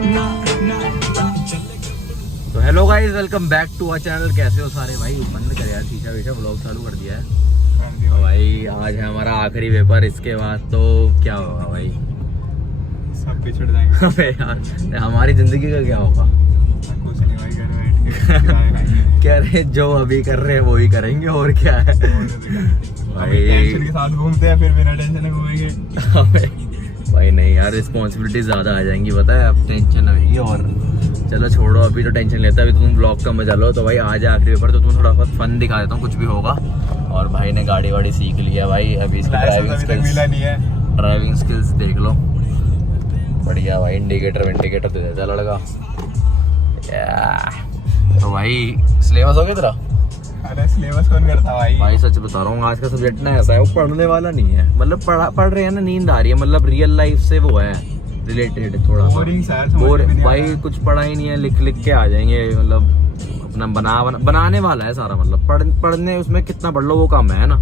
तो hello guys, welcome back to our channel. कैसे हो सारे भाई? बंद कर यार शीशा वीशा, ब्लॉग चालू कर दिया है। तो भाई आज है हमारा आखिरी पेपर, इसके बाद तो क्या होगा भाई? सब पिछड़ जाएंगे। अबे यार हमारी जिंदगी का क्या होगा? कुछ नहीं भाई, घर में बैठ के कह रहे जो अभी कर रहे हैं वो ही करेंगे, और क्या है भाई। टेंशन के साथ घूमते हैं, फिर बिना टेंशन में घूमेंगे। भाई नहीं यार, रिस्पॉन्सिबिलिटी ज्यादा आ जाएंगी, पता है। अब टेंशन होगी। और चलो छोड़ो, अभी तो टेंशन लेता है, अभी तुम ब्लॉग का मजा लो। तो भाई आज आखिरी पेपर, तो तुम थोड़ा बहुत फन दिखा देता हूँ, कुछ भी होगा। और भाई ने गाड़ी वाड़ी सीख लिया भाई, अभी इसकी ड्राइविंग स्किल्स देख लो। बढ़िया भाई, इंडिकेटर दे देता है लड़का। तो भाई सिलेबस हो गया तेरा? अरे सिलेबस कौन करता भाई सच बता रहा हूँ, आज का सब्जेक्ट ना ऐसा है, वो पढ़ने वाला नहीं है। मतलब पढ़ रहे हैं ना, नींद आ रही है। मतलब रियल लाइफ से वो है रिलेटेड थोड़ा भाई कुछ पढ़ा ही नहीं है, लिख के आ जाएंगे। मतलब अपना बनाने वाला है सारा। मतलब पढ़ने उसमें कितना पढ़ लो वो काम है ना,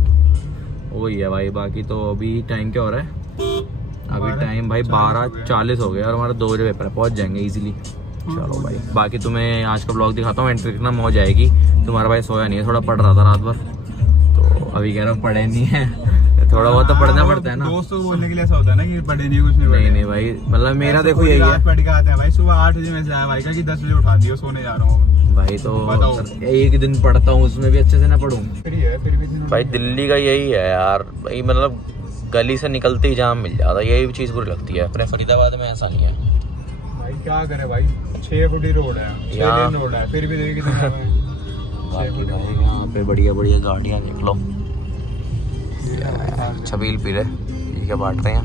वही है भाई। बाकी तो अभी टाइम क्या हो रहा है? अभी टाइम भाई 12:40 हो गया और हमारा 2 बजे पेपर पहुंच जाएंगे इजीली। चलो भाई, बाकी तुम्हें आज का ब्लॉग दिखाता हूँ। एंट्री कितना मौज आएगी। तुम्हारा भाई सोया नहीं है, थोड़ा पढ़ रहा था रात भर, तो अभी कह रहा हूँ पढ़े नहीं है। थोड़ा बहुत तो पढ़ना पड़ता है ना। दोस्तों बोलने के लिए ऐसा होता है ना कि पढ़े नहीं, कुछ नहीं भाई। मतलब मेरा देखो यही है, पढ़ के आते हैं भाई। सुबह 8 बजे में से आया भाई का कि 10 बजे उठा दियो, सोने जा रहा हूँ भाई। तो एक दिन पढ़ता हूँ, उसमें भी अच्छे से ना पढ़ूँ फिर भी भाई। दिल्ली का यही है यार भाई, मतलब गली से निकलते ही जाम मिल जाता है, यही चीज बुरी लगती है। अपने फरीदाबाद में ऐसा नहीं है भाई। क्या करे भाई, 6 फुटी रोड है, 6 लेन रोड है, फिर भी देखिए यहाँ पे बढ़िया बढ़िया गाड़ियाँ देख लो। छबील पी रहे, ये क्या बांट रहे हैं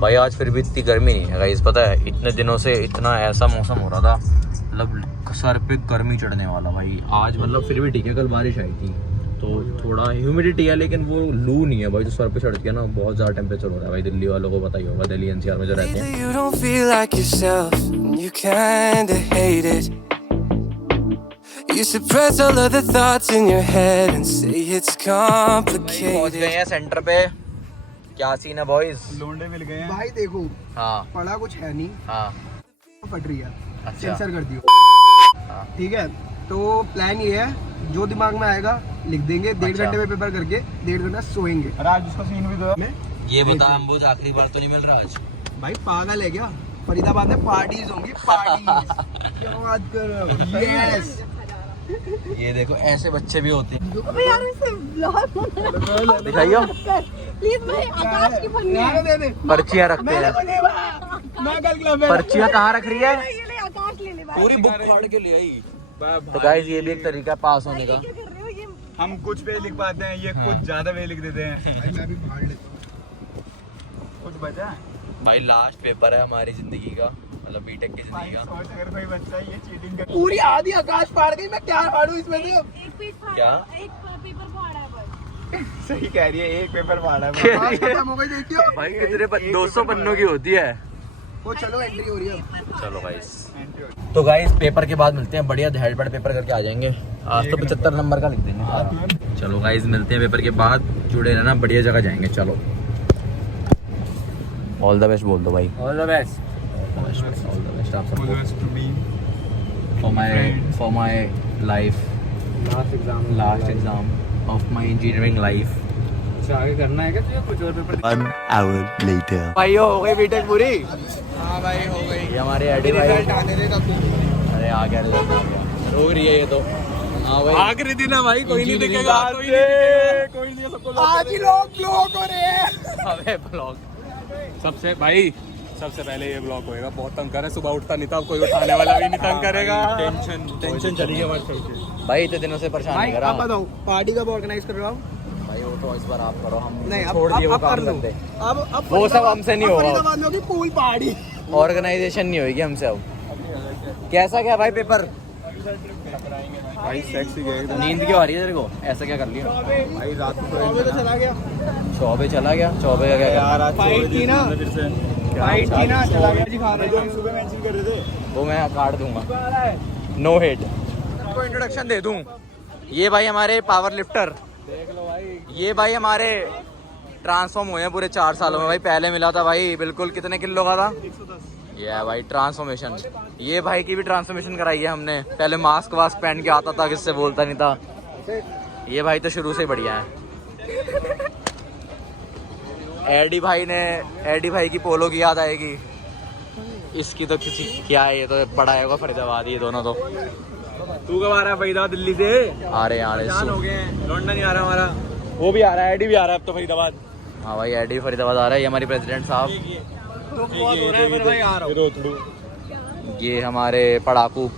भाई। आज फिर भी इतनी गर्मी नहीं है गाइस, पता है। इतने दिनों से इतना ऐसा मौसम हो रहा था, मतलब सर पे गर्मी चढ़ने वाला भाई। आज मतलब फिर भी ठीक है, कल बारिश आई थी तो थोड़ा ह्यूमिडिटी है, लेकिन वो लू नहीं है भाई जो सर पे चढ़ती है ना। बहुत ज़्यादा टेम्परेचर हो रहा है भाई। दिल्ली वालों को पता ही होगा, दिल्ली एनसीआर में जो रहते हैं। You suppress all of the thoughts in your head and say it's complicated. पहुंच गए हैं सेंटर पे। क्या सीन है बॉयज? लोंडे मिल गए हैं भाई। देखो हाँ, पढ़ा कुछ है नहीं। हाँ, फट रही है, अच्छा। सेंसर कर दियो। हाँ। ठीक है, तो प्लान ये है, जो दिमाग में आएगा लिख देंगे। 1.5 घंटे में पेपर करके 1.5 घंटा सोएंगे। आज उसका सीन भी दो। ये बता, अम्बुज आखिरी बार तो नहीं मिल रहा आज? भाई पागल है क्या? फरीदाबाद में पार्टीज होंगी, पार्टीज। क्या बात कर रहे हो? यस। ये देखो ऐसे बच्चे भी होते हैं। अबे यार इसे ब्लॉग दिखाइयो प्लीज। मैं आकाश की फन्नी पर्चियाँ रखते हैं। पर्चियाँ कहाँ रख रही है? ये ले आकाश ले ले भाई। पूरी बुक फाड़ के ले आई। तो गाइस ये भी एक तरीका है पास होने का। क्या कर रहे हो ये? हम कुछ पे लिख पाते हैं, ये कुछ ज्यादा पे लिख देते हैं। भाई मैं भी फाड़ लेता हूँ। कुछ बचा है भाई लास्ट पेपर है हमारी जिंदगी का, मतलब बीटेक की जिंदगी का। सोच, अगर कोई बच्चा ये चीटिंग कर पूरी आधी आकाश फाड़ गई, मैं क्या फाड़ू इसमें से? एक पेज फाड़ा, क्या? एक पेपर फाड़ा है बस। सही कह रही है, एक पेपर फाड़ा है। आकाश खत्म हो गई, देखियो। भाई कितने 200 पन्नों की होती है। वो चलो एंट्री हो रही है। चलो गाइस, तो गाइस पेपर के बाद मिलते हैं। बढ़िया हेडबैड पेपर करके आ जाएंगे। आज तो 75 नंबर का लिख देंगे सारा। चलो गाइस मिलते हैं पेपर के बाद। जुड़े रहना, बढ़िया जगह जाएंगे। चलो ऑल द बेस्ट बोल दो भाई। All the best. All the best आप ऑल द सबको best to me for my life, last exam of my engineering life. आगे करना है क्या तुझे कुछ और पेपर? 1 hour later. भाई हो गई बीटेक पूरी? हाँ भाई हो गई। ये हमारे एडी भाई। रिजल्ट आने देगा तू। अरे आ गया रिजल्ट, आ गया। रो रही है ये तो। हाँ भाई, आखिरी दिन है भाई, कोई नहीं दिखेगा, कोई नहीं सबको आज ही लोग ब्लॉक हो रहे हैं। अबे ब्लॉग सबसे पहले ये ब्लॉक होएगा। बहुत तंग कर रहा है, सुबह उठता नहीं था, कोई उठाने वाला भी नहीं तंग करेगा। टेंशन चली गई हमारे सबके। भाई इतने दिनों से परेशान भाई नहीं करा आप बताओ, पार्टी कब ऑर्गेनाइज कर रहे हो आप? भाई। वो तो इस बार आप करो, हम नहीं, छोड़ दिए वो अब काम कर लो। करते। अब वो सब हमसे नहीं होगा। फरीदाबाद में होगी पूल पार्टी। ऑर्गेनाइजेशन नहीं होगी हमसे अब। कैसा क्या भाई पेपर? भाई सेक्सी गए एकदम। नींद क्यों आ रही है तेरे को? ऐसा क्या कर लिया भाई रात को तो चला गया। चौबे चला गया? चौबे का क्या यार आज फाइट थी ना, फिर से फाइट थी ना, चला गया जी खा रहे जो हम सुबह मेंशन कर रहे थे। वो मैं काट दूंगा, नो हेट। आपको इंट्रोडक्शन दे दूं, ये भाई हमारे पावर लिफ्टर। देख लो भाई, ये भाई हमारे ट्रांसफॉर्म हुए हैं पूरे 4 सालों में भाई। पहले मिला था भाई बिल्कुल कितने किलो का था 110। ये भाई ट्रांसफॉर्मेशन। ये भाई की भी ट्रांसफॉर्मेशन कराई है हमने। पहले मास्क वास्क पहन के आता था, किससे बोलता नहीं था। ये भाई तो शुरू से ही बढ़िया है। एडी भाई की पोलो की याद आएगी। इसकी तो किसी क्या है, ये तो बड़ा है फरीदाबाद, ये दोनों तो। तू कब आ रहा है फरीदाबाद दिल्ली से? आ रहे हो गए हैं, लौंडा नहीं आ रहा हमारा। वो भी आ रहा है, एडी भी आ रहा है अब तो फरीदाबाद। हाँ भाई एडी फरीदाबाद आ रहा है। ये हमारी प्रेसिडेंट साहब, दुख बहुत हो रहा है मेरे भाई, आ रहा हूँ। ये हमारे पढ़ाकू।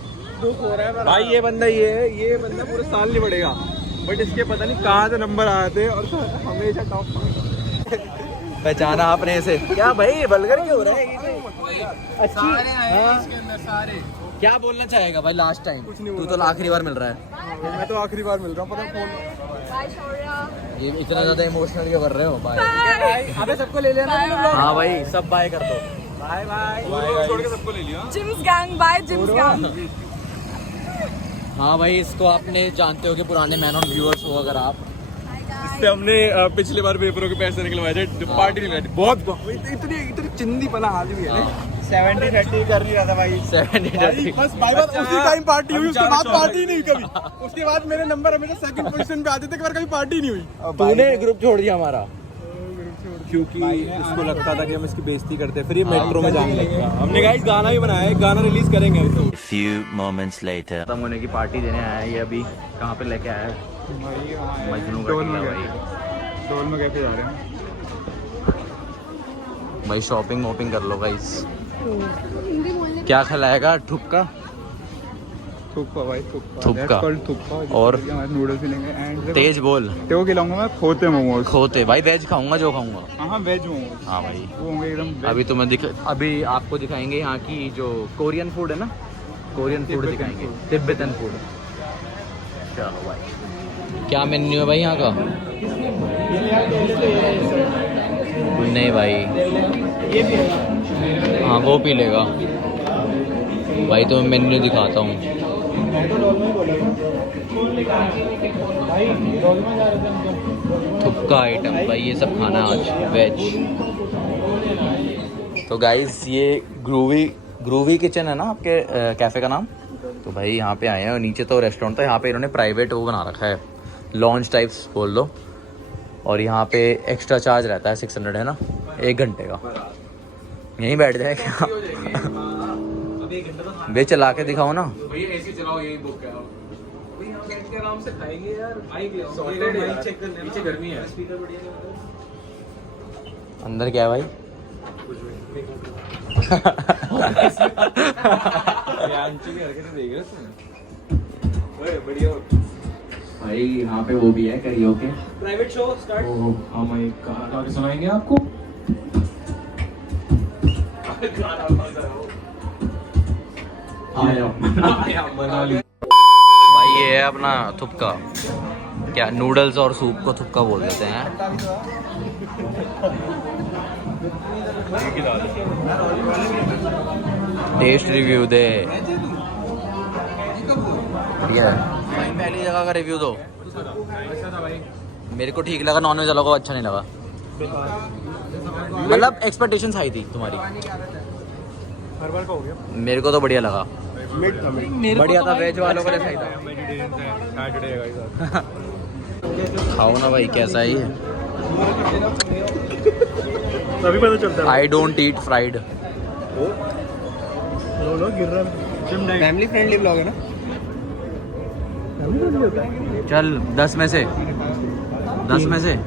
दुख हो रहा है भाई। ये बंदा पूरे साल नहीं बढ़ेगा, बट इसके पता नहीं कहाँ से नंबर आए थे और हमेशा टॉप। पहचाना आपने इसे? क्या भाई बलगर क्यों हो रहा है? अच्छी सारे आए हैं इसके अंदर, सारे। क्या बोलना चाहेगा भाई लास्ट टाइम? तू तो आखिरी बार मिल रहा है। मैं तो आखिरी बार मिल रहा हूँ, पता फोन। बाय शौर्य। ये इतना ज्यादा इमोशनल क्यों कर रहे हो? बाय। अबे सबको ले लेना। हाँ भाई सब बाय कर दो। Bye bye. छोड़ के सबको ले लिया। Jim's gang, bye Jim's gang. हाँ भाई इसको आपने जानते हो कि पुराने मैन ऑन व्यूअर्स हो अगर आप। इससे हमने पिछली बार पेपरों के पैसे निकलवाए थे, पार्टी नहीं लगाई। बहुत इतनी चिंदी पला आज भी है। 70-30 कर नहीं रहा था भाई। 70-30 बस भाई बात उसी टाइम पार्टी हुई, उसके बाद पार्टी नहीं हुई कभी। उसके बाद मेरे नंबर हमेशा सेकंड पोजीशन पे आते थे, कभी पार्टी नहीं हुई। तूने ग्रुप छोड़ दिया हमारा क्योंकि इसको लगता था कि हम इसकी बेइज्जती करते हैं, फिर ये मेट्रो में जाने लगा। हमने गाइस गाना भी बनाया है, गाना रिलीज करेंगे। Few moments later. खत्म होने की पार्टी देने आया है। ये अभी कहाँ पे लेके आया है? मजनू का टीला भाई। डोल में कैसे जा रहे हैं भाई? शॉपिंग वॉपिंग कर लो गाइस। क्या खिलाएगा? ठुक्का थुक्पा भाई, थुक्का। थुक्पा। और नूडल्स लेंगे एंड तेज बोल। तेरे खिलाऊंगा मैं खोते मोमोज। खोते भाई वेज खाऊंगा जो खाऊंगा। हाँ वेज मोमोज। हाँ भाई वो होंगे एकदम। अभी आपको दिखाएंगे यहाँ की जो कोरियन फूड है ना, कोरियन फूड दिखाएंगे, तिब्बतन फूड। चलो भाई क्या मेन्यू है भाई यहाँ का? नहीं भाई, हाँ वो पी लेगा भाई। तो मैं मेन्यू दिखाता हूँ। थुक्का आइटम भाई, ये सब खाना आज वेज। तो गाइस ये ग्रूवी किचन है ना आपके कैफ़े का नाम? तो भाई यहाँ पे आए हैं और नीचे तो रेस्टोरेंट था, यहाँ पे इन्होंने प्राइवेट वो बना रखा है, लॉन्च टाइप्स बोल दो। और यहाँ पे एक्स्ट्रा चार्ज रहता है 600 है ना 1 घंटे का। यहीं बैठ जाए क्या? वे चला के दिखाओ ना। एसी चलाओ, यही बुक है बैठ के आराम से खाएंगे यार। बाइक चेक करने, नीचे गर्मी है। स्पीकर बढ़िया। अंदर क्या है भाई? बढ़िया भाई यहाँ पे वो भी है कैरियोके। Private show start. हाँ मैं कहा सुनाएंगे आपको। भाई ये है अपना थुक्का। क्या नूडल्स और सूप को थुक्का बोल देते हैं। टेस्ट रिव्यू दे। बढ़िया है भाई, पहली जगह का रिव्यू दो। मेरे को ठीक लगा, नॉनवेज वालों को अच्छा नहीं लगा। मतलब एक्सपेक्टेशंस हाई थी तुम्हारी। हर बार का हो गया। मेरे को तो बढ़िया लगा। मिड था, मिड बढ़िया था, वेज वालों का सही था। वेजिटेरियन था, सैटरडे है गाइस। खाओ ना भाई, कैसा है ये? तभी पता चलता है। I don't eat fried. लो गिर रहा है। फैमिली फ्रेंडली ब्लॉग है ना? चल 10 में से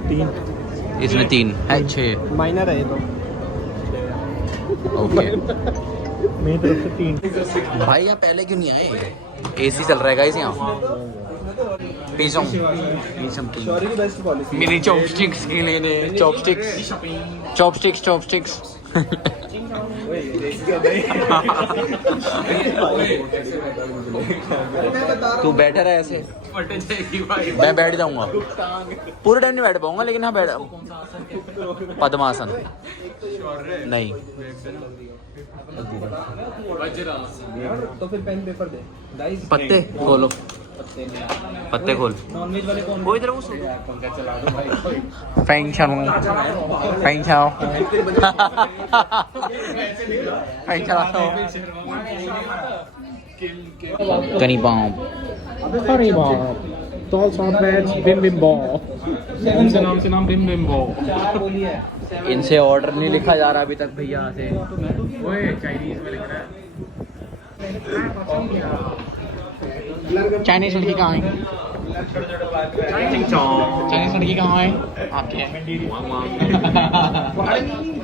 3 इसमें 3 है 6 माइनर है ये तो। ओके मेरी तरफ से 3। भाई यहाँ पहले क्यों नहीं आए? एसी चल रहा है गाइस यहाँ। पीछों सॉरी की बेस्ट पॉलिसी। मिनी चॉपस्टिक्स के लिए चॉपस्टिक्स तू बैठा रहा ऐसे, मैं बैठ जाऊंगा। पूरे टाइम नहीं बैठ पाऊंगा, लेकिन हाँ बैठ। पद्मासन नहीं। तो फिर पेन पेपर दे गाइस। पत्ते खोलो। पत्ते खोल वो इधर वो कनी पाँव दाल साथ वेज बिम बिम बॉ उनके नाम से नाम बिम बिम बॉ इनसे ऑर्डर नहीं लिखा जा रहा अभी तक भैया से। ओए चाइनीज में लिख रहा है चाइनीज लड़की कहाँ है? चाइनीज लड़की कहाँ है आपके?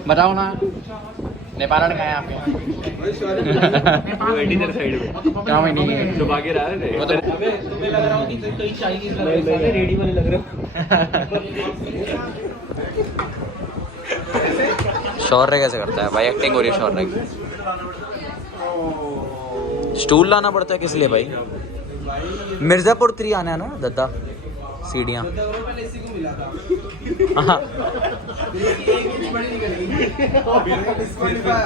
बताओ ना, नेपाल कहाँ है आपके? कहाँ में नहीं है तो बाकी रहा है रेडी वाले लग रहे हो। शौर्य कैसे करता है भाई? एक्टिंग हो रही है शौर्य की। स्टूल लाना पड़ता है किस लिए भाई? मिर्जापुर 3 आना है ना दद्दा, सीढ़ियाँ।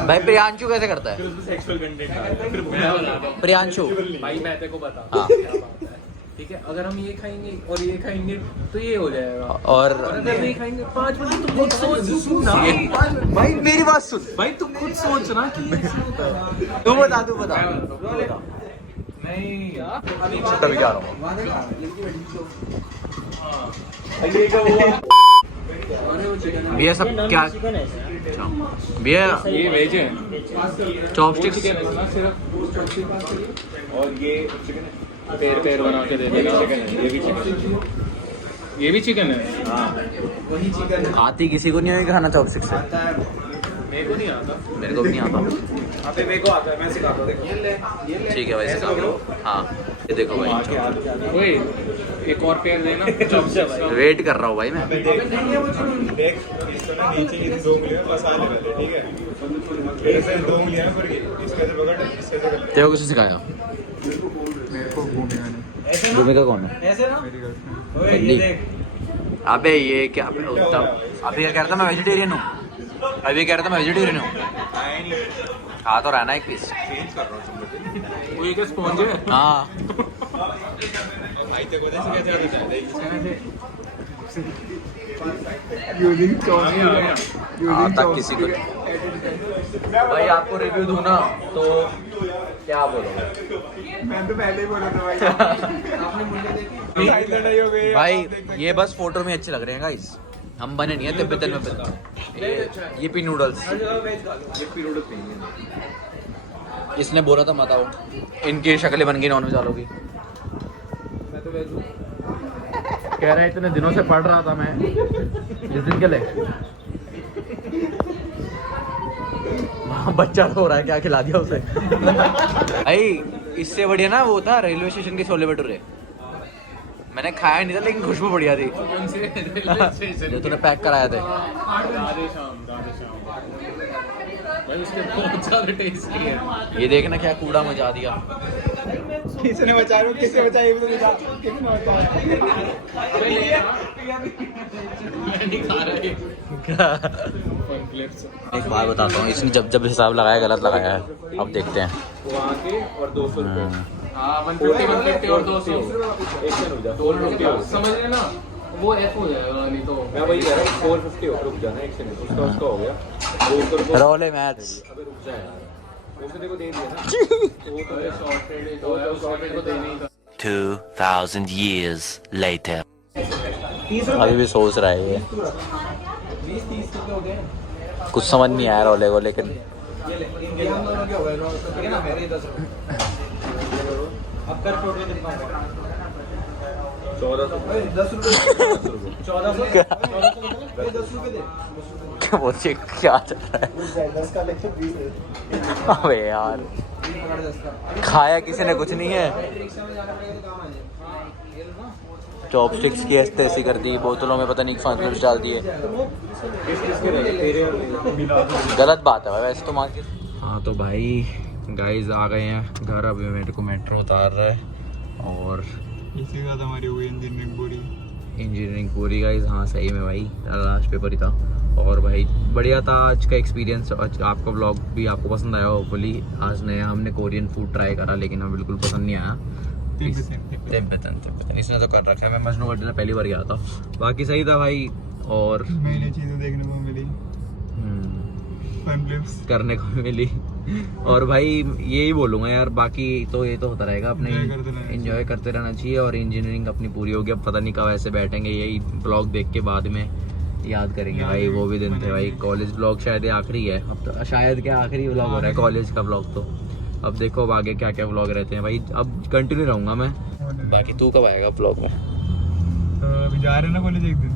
भाई प्रियांशु कैसे करता है? प्रियांशु भाई मैं तेरे को बता हाँ ठीक है, अगर हम ये खाएंगे और ये खाएंगे तो ये हो जाएगा, और अगर नहीं खाएंगे 5 बजे तुम खुद सोच भाई मेरी बात सुन, भाई तुम खुद सोच ना कि तू बता नहीं तभी जा रहा हूँ भैया। सब क्या भैया? ये वेज है चॉपस्टिक्स और ये पैर बना के दे देना। ये भी चिकन है आती किसी को नहीं होगी खाना चॉपस्टिक्स से? मेरे को नहीं आता। मेरे को भी नहीं आता। अबे मेरे को आता है, मैं सिखाता हूँ। ठीक है भाई सिखा दो। हाँ ये देखो भाई, ओए एक और पैर देना चॉपस्टिक्स का। वेट कर रहा हूँ भाई मैं। देख इसको ना नीचे की 2 उंगलियां मसाले वाले, ठीक है? मेरे से 2 उंगलियां पड़ गई, इसके से पकड़, इसके से तेरे को किसने सिखाया? भूमिका कौन है? ऐसे ना पहली। अबे ये क्या उत्तम, अभी क्या कह रहा था मैं वेजिटेरियन हूँ? अभी कह रहा था मैं वेजिटेरियन हूँ। खा तो रहना एक पीस। वो ये क्या स्पॉन्ज है? हाँ आता किसी को भाई। आपको रिव्यू दूँ ना तो क्या बोलोगे? मैं तो पहले ही बोला था भाई। आपने मुझे देखी लड़ाई हो गई भाई ये बस फोटो में अच्छे लग रहे हैं गाइस, हम बने नहीं है तिब्बतन में बने। ये पी नूडल्स, इसने बोला था मत आओ, इनकी शक्लें बन गई नॉनवेज वालों की। कह रहा है इतने दिनों से पढ़ रहा था मैं, जिस दिन के लिए बच्चा हो रहा है, क्या खिला दिया उसे? भाई इससे बढ़िया ना वो था रेलवे स्टेशन के छोले भटूरे। मैंने खाया नहीं था लेकिन खुशबू बढ़िया थी जो तूने पैक कराया थे। भाई उसके बहुत ज़्यादा टेस्टी है। ये देखना क्या कूड़ा मचा दिया। किसने बचा रहा, किसने बचाया, ये भी तो बता, किसने बचाया? मैं नहीं खा रहा ये। एक बात बताता हूँ, इसने जब जब हिसाब लगाया गलत लगाया है। अब देखते हैं। वहाँ के और 200 रुपये। हाँ 150 और 200 समझ रहे ना, वो एफ हो जाएगा नहीं तो। मैं वही कह रहा हूँ 450 हो, रुक जाना एक सेकंड, उसका हो गया 200 रुपये। रोले मैथ्स अबे रुक जा यार, उसने को दे दिया ना। वो तो शॉर्टेड तो है, शॉर्टेड को देना ही था। 2000 years later. अभी भी सोच रहा है ये, कुछ समझ नहीं आया रोले को, लेकिन अब कर टोटल कितना होगा? 1400 10 रुपये 1400 10 रुपये दे। क्या बोलते क्या चल रहा है? 10 का लेक्चर 20 है। अबे यार खाया किसी ने कुछ नहीं है। चॉपस्टिक्स की ऐसी कर दी, बोतलों में पता नहीं कौन कुछ डाल दिए। गलत बात है भाई वैसे तो मार्केट। हाँ तो भाई गाइस आ गए हैं घर, अभी मेरे को मेट्रो उतार रहा है और इसी का हमारी हुई इंजीनियरिंग पूरी गाइस। हाँ सही में भाई लास्ट पेपर ही था और भाई बढ़िया था आज का एक्सपीरियंस। आपका व्लॉग भी आपको पसंद आया होपफुली। आज नया हमने कोरियन फूड ट्राई करा लेकिन हमें बिल्कुल पसंद नहीं आया, तिब्बतन इसने तो कर रखा है। मैं मजनू का डिनर पहली बार गया था, बाकी सही था भाई। और नई चीजें देखने को मिली, फन क्लिप्स करने को भी मिली। और भाई यही बोलूंगा यार, बाकी तो ये तो होता रहेगा, अपने एंजॉय करते रहना चाहिए। और इंजीनियरिंग अपनी पूरी होगी, अब पता नहीं कब ऐसे बैठेंगे यही ब्लॉग देख के बाद में याद करेंगे भाई वो भी दिन थे भाई। कॉलेज ब्लॉग शायद ये आखिरी है अब तो, शायद क्या आखिरी ब्लॉग हो रहा है कॉलेज का ब्लॉग। तो अब देखो अब आगे क्या क्या ब्लॉग रहते हैं भाई, अब कंटिन्यू रहूंगा मैं। बाकी तू कब आएगा ब्लॉग में? तो अभी जा रहे हैं ना कॉलेज एक दिन,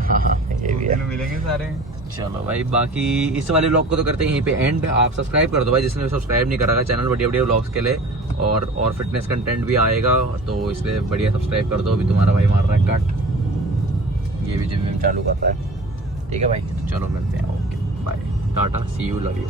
हाँ ये भी है। मिलेंगे सारे। चलो भाई, बाकी इस वाले व्लॉग को तो करते हैं यहीं पे एंड। आप सब्सक्राइब कर दो भाई जिसने सब्सक्राइब नहीं करा चैनल, बढ़िया बढ़िया व्लॉग्स के लिए। और फिटनेस कंटेंट भी आएगा तो इसलिए बढ़िया सब्सक्राइब कर दो। अभी तुम्हारा भाई मार रहा है कट, ये भी जिम में चालू कर रहा है। ठीक है भाई, तो चलो मिलते हैं। Okay bye, tata, see you, love you.